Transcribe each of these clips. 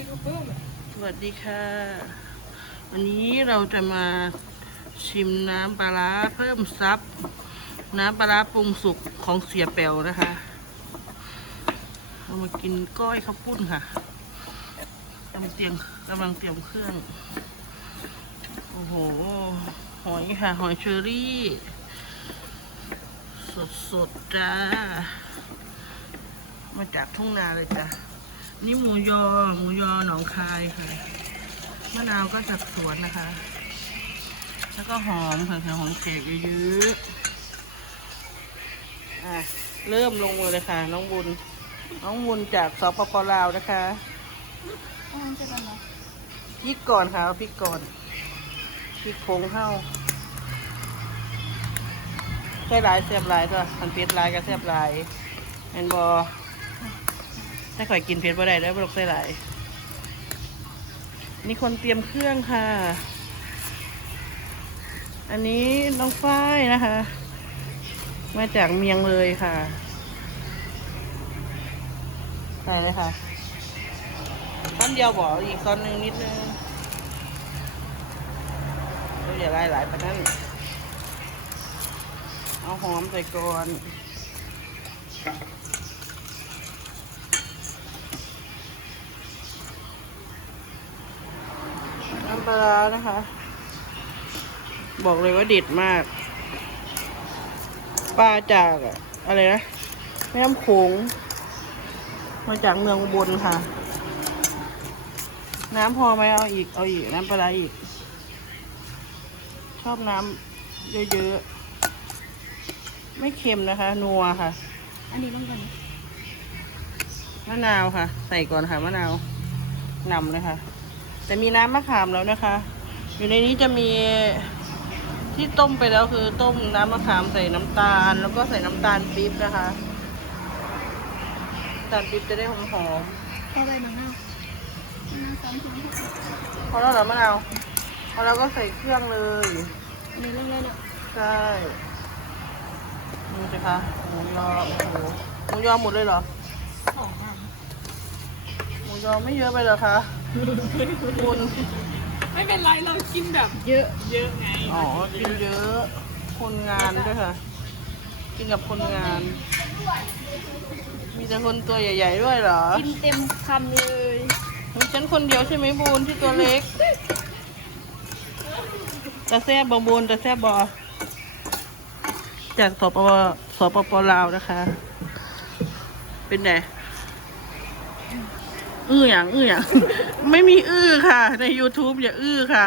สวัสดีค่ะ วันนี้เราจะมาชิมน้ำปลาร้าเพิ่มซับ น้ำปลาร้าปรุงสุกของเสียแป๋วนะคะ เรามากินก้อยข้าวปุ้นค่ะกำลังเตรียมกำลังเตรียมเครื่อง โอ้โห หอยค่ะ หอยเชอรี่ สดสดๆจ้า มาจากทุ่งนาเลยจ้ะ นี่หมูยอ หมูยอหนองคายค่ะ มะนาวก็จากสวนนะคะ แล้วก็หอมค่ะหอมเขกเยอะๆอะเริ่มลงมือเลยค่ะ น้องบุญ น้องบุญจากสปปลาวนะคะพริกก่อนค่ะพริกก่อนพริกผงเข้าใส่หลายเสียบหลายตัวมันเผ็ดหลายก็เสียบหลายแอนบอ ถ้าข่อยกินเผ็ดบ่ได้แล้วบ่ต้องใส่หลายนี่คนเตรียมเครื่องค่ะ อันนี้น้องฝ้ายนะคะ มาจากเมียงเลยค่ะใส่เลยค่ะต้นเดียวบอกอีกต้นหนึ่งนิดนึงเราอย่ไล่หลายไปนั่นเอาหอมใส่ก่อนำปลาร้านะคะ บอกเลยว่าเด็ดมาก ปลาจากอะไรนะแม่น้ำโขงมาจากเมืองอุบนค่ะ น้ำพอไหมเอาอีก เอาอีก น้ำปลาร้าอีก ชอบน้ำเยอะๆ ไม่เค็มนะคะ นัวค่ะ อันนี้ต้องกันมะนาวค่ะ ใส่ก่อนค่ะมะนาว นำเลยค่ะ แต่มีน้ำมะขามแล้วนะคะ อยู่ในนี้จะมีที่ต้มไปแล้วคือต้มน้ำมะขามใส่น้ำตาล แล้วก็ใส่น้ำตาลปี๊บนะคะน้ำตาลปี๊บจะได้หอมเข้าไปมะนาวมะนาวสามถุงๆพอแล้วเหรอมะนาวพอแล้วก็ใส่เครื่องเลยอันนี้เรื่องเลยเนี่ยใช่ดูสิคะหมูยอโอ้โหหมูยอหมดเลยเหรอสองอันหมูยอไม่เยอะไปเหรอคะ คุณไม่เป็นไรเรากินแบบเยอะเยอะไงอ๋อ กินเยอะ คนงานด้วยค่ะ กินกับคนงาน มีแต่คนตัวใหญ่ๆด้วยเหรอ กินเต็มคำเลยมีฉันคนเดียวใช่ไหมบูนที่ตัวเล็กจะแซ่บบบูนจะแซ่บบอจากสปปสปปลาวนะคะ เป็นไง อื้ออย่างอื้ออย่าง ไม่มีอื้อค่ะ ใน YouTube อย่าอื้อค่ะ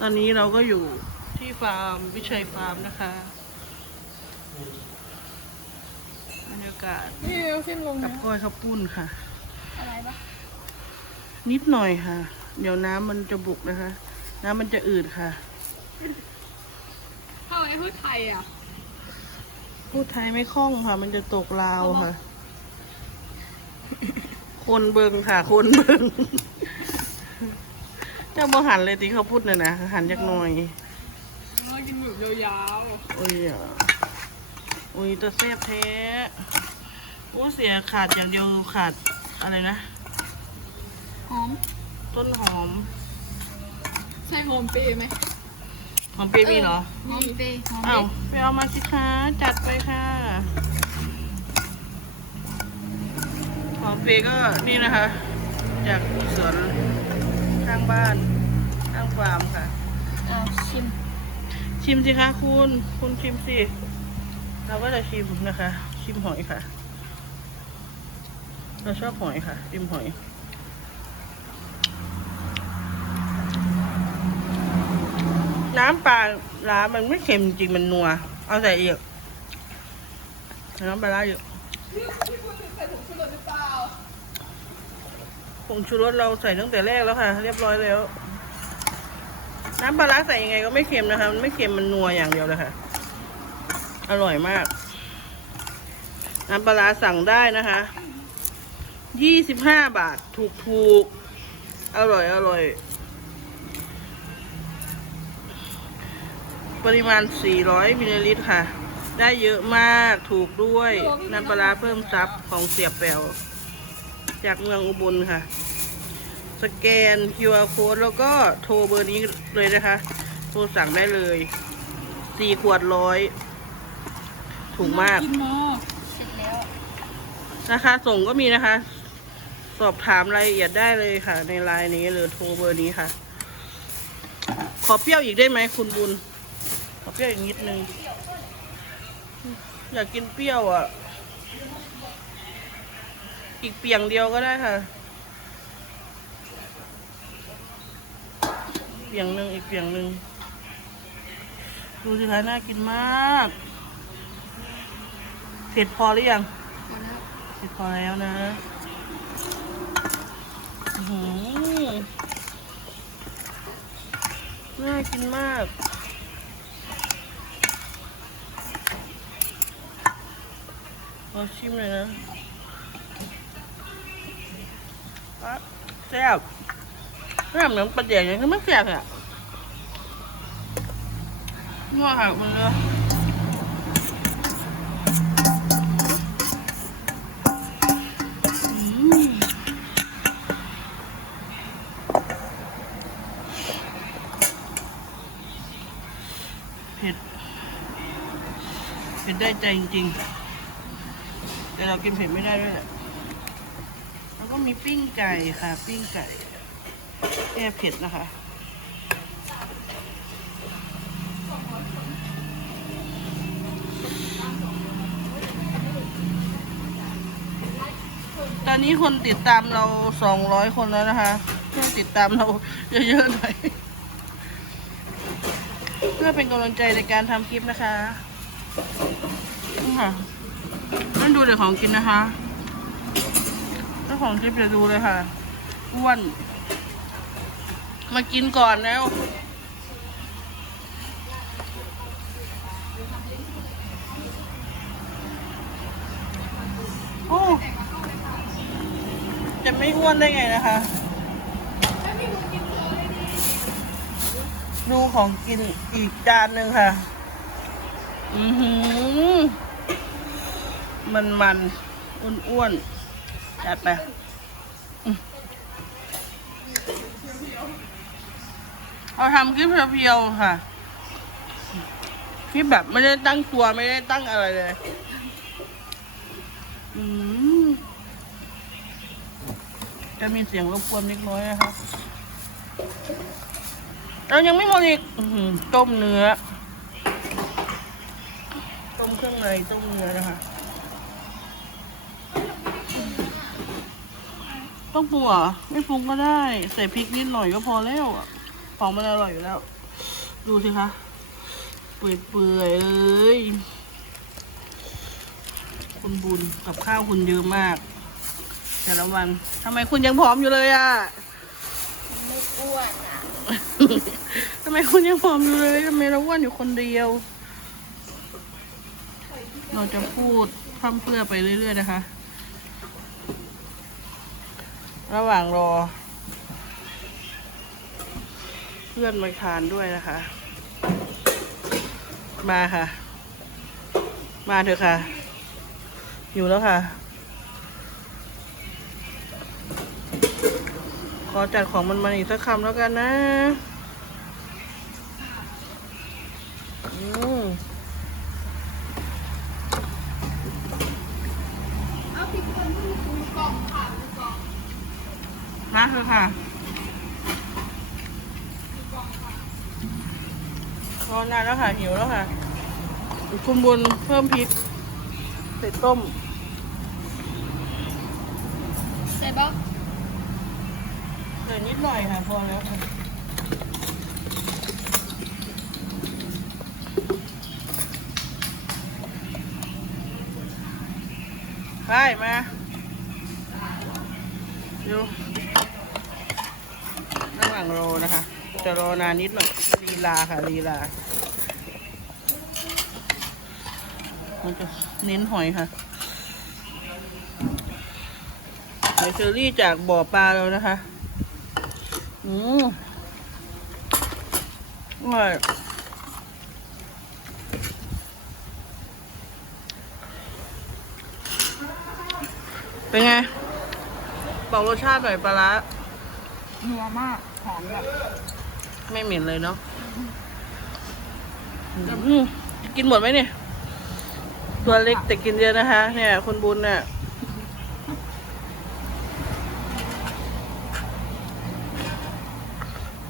ตอนนี้เราก็อยู่ที่ฟาร์มวิชัยฟาร์มนะคะบรรยากาศนี่เอาเส้นลงกับนะก้อยข้าวปุ้นค่ะ อะไรปะนิดหน่อยค่ะ เดี๋ยวน้ำมันจะบุกนะคะ น้ำมันจะอืดค่ะ เข้าไอ้พูดไทยอะ พูดไทยไม่คล่องค่ะ มันจะตกลาวค่ะ คนเบิงค่ะ คนเบิงเจ้าบ่หันเลยที่เขาพูดน่ะนะหันจากหน่อยเรากินแบบยาวโอ้ยอะโอ้ยแตัวแซ่บแท้โอ้เสียขาดอย่างเดียวขาดอะไรนะๆหอม ต้นหอม ใช่หอมเปย์ไหม หอมเปรี้ยวมีเหรอ หอมเปย์หอมเอาเปย์ไปเอามาสิคะจัดไปค่ะหอมเปรย์ก็นี่นะคะ จากสวนข้างบ้านข้างฟาร์มค่ะอ่าชิมชิมสิคะคุณ คุณชิมสิ เราก็จะชิมนะคะ ชิมหอยค่ะ เราชอบหอยค่ะชิมหอย น้ำปลาร้ามันไม่เค็มจริงมันนัว เอาใส่อีกน้ำปลาร้าอยู่ผงชูรสเราใส่ตั้งแต่แรกแล้วค่ะ เรียบร้อยแล้ว น้ำปลาร้าใส่ยังไงก็ไม่เค็มนะคะ มันไม่เค็มมันนัวอย่างเดียวเลยค่ะ อร่อยมาก น้ำปลาร้าสั่งได้นะคะยี่สิบห้าบาทถูกถูกๆอร่อยอร่อย ปริมาณ 400 มิลลิลิตรค่ะ ได้เยอะมากถูกด้วยน้ำปลาร้าเพิ่มซับของเสียแปวจากเมืองอุบลค่ะ สแกน QR code แล้วก็โทรเบอร์นี้เลยนะคะ โทรสั่งได้เลยสี่ขวดร้อยถูกมากกินมากเสร็จแล้วราคาส่งก็มีนะคะ สอบถามรายละเอียดได้เลยค่ะ ในไลน์นี้หรือโทรเบอร์นี้ค่ะ ขอเปรี้ยวอีกได้ไหมคุณบุญขอ เปรี้ยวอีกนิดนึง อยากกินเปรี้ยวอะ อีกเปียงเดียวก็ได้ค่ะ เปียงหนึ่งอีกเปียงหนึ่งดูสิคะน่ากินมากเผ็ดพอหรือยังหมดแล้วเสร็จพอแล้วนะอื้อหือน่ากินมาก เรา ชิมเลยนะแซ่บแซ่บเหมือนปลาเดี๋ยวยังไม่แซ่บอะนัวค่ะมันเลยเผ็ดเผ็ดได้ใจจริงๆ เรากินเผ็ดไม่ได้ด้วยแหละแล้วก็มีปิ้งไก่ค่ะ ปิ้งไก่แก้เผ็ดนะคะตอนนี้คนติดตามเราสองร้อยคนแล้วนะคะช่วยติดตามเราเยอะๆหน่อย เพื่อเป็นกำลังใจในการทำคลิปนะคะค่ะ นั่นดูเดี๋ยวของกินนะคะเจ้าของคลิปจะดูเลยค่ะอ้วน มากินก่อนแล้วโอ้จะไม่อ้วนได้ไงนะคะ ดูของกินอีกจานหนึ่งค่ะ อือหือ มันมันอ้วนอ้วนๆจัดไปเราทำคลิปเพียวๆค่ะ คลิปแบบไม่ได้ตั้งตัวไม่ได้ตั้งอะไรเลย อืมจะมีเสียงรบกวนเล็กน้อยนะคะเรายังไม่หมดอีกอต้มเนื้อ ต้มเครื่องในต้มเนื้อนะคะ ต้องปรุงเหรอไม่ปรุงก็ได้ ใส่พริกนิดหน่อยก็พอแล้วอะของมันอร่อยอยู่แล้ว ดูสิคะ เปื่อยๆเลยคุณบุญกับข้าวคุณเยอะมาก แต่ละวันทำไมคุณยังผอมอยู่เลยอะไม่อ้วนอะทำไมคุณยังผอมอยู่เลยทำไมเราอ้วนอยู่คนเดียว เราจะพูดพร่ำเพรื่อไปเรื่อย ๆ นะคะ ระหว่างรอ เพื่อนมาทานด้วยนะคะ มาค่ะ มาเถอะค่ะ อยู่แล้วค่ะ ขอจัดของมันมาอีกสักคำแล้วกันนะ อืม เอาพริกคนที่ดูกล่องค่ะดูกล่อง มาเถอะค่ะรอนานแล้วค่ะ หิวแล้วค่ะ คุณบุญเพิ่มพริกใส่ต้ม ใส่บ้างใส่นิดหน่อยค่ะ พอแล้วค่ะไปมาดู งโรนะคะ จะรอนานนิดหน่อยลีลาค่ะลีลามันจะเน้นหอยค่ะหอยเชอรี่จากบ่อปลาเรานะคะ อืมอร่อยเป็นไง บอกรสชาติหน่อยปลาละนัวมาก หอมแบบไม่เหม็นเลยเนาะอืมกินหมดไหมเนี่ย ตัวเล็กแต่กินเยอะนะคะ เนี่ยคุณบุญเนี่ย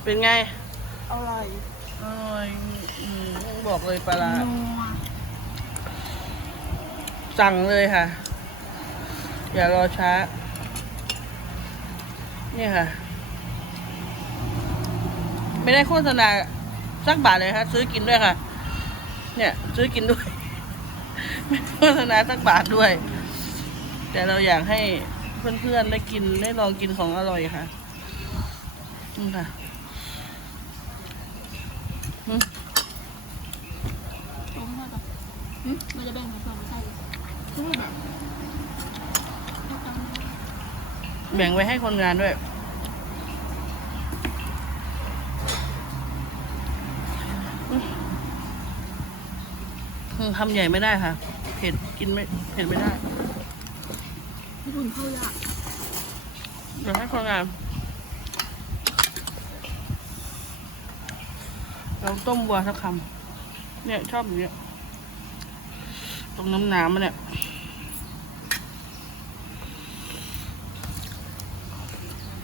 เป็นไง อร่อยอร่อยอืมบอกเลยปลาร้านัวสั่งเลยค่ะ อย่ารอช้าเนี่ยค่ะ ไม่ได้โฆษณาสักบาทเลยค่ะ ซื้อกินด้วยค่ะ เนี่ย ซื้อกินด้วย ไม่ได้โฆษณาสักบาทด้วย แต่เราอยากให้เพื่อนๆได้กินได้ลองกินของอร่อยค่ะนี่ค่ะอืมตรงนี้แบบมันจะแบ่งกันก่อนไม่ใช่คือแบบแบ่งไว้ให้คนงานด้วย ทำใหญ่ไม่ได้ค่ะ เผ็ดกินไม่เผ็ดไม่ได้ญี่ปุ่นเข้ายากเดี๋ยวให้คนงานเราต้มวัวสักคำเนี่ยชอบอย่างเนี้ยตรงน้ำน้ำมันเนี่ย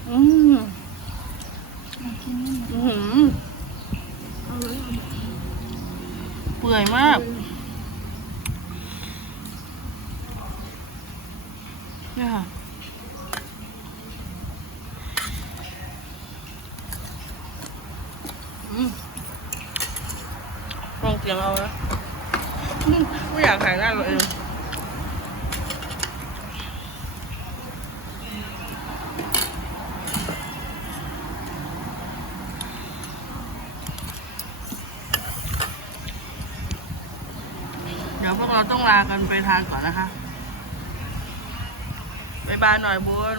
อืมอือหือเปื่อยมาก เนี่ยค่ะ อืม ลองเสียงเอานะไม่อยากถ่ายหน้าตัวเองเดี๋ยวพวกเราต้องลากันไปทานก่อนนะคะบ๊ายบายหน่อยบุญ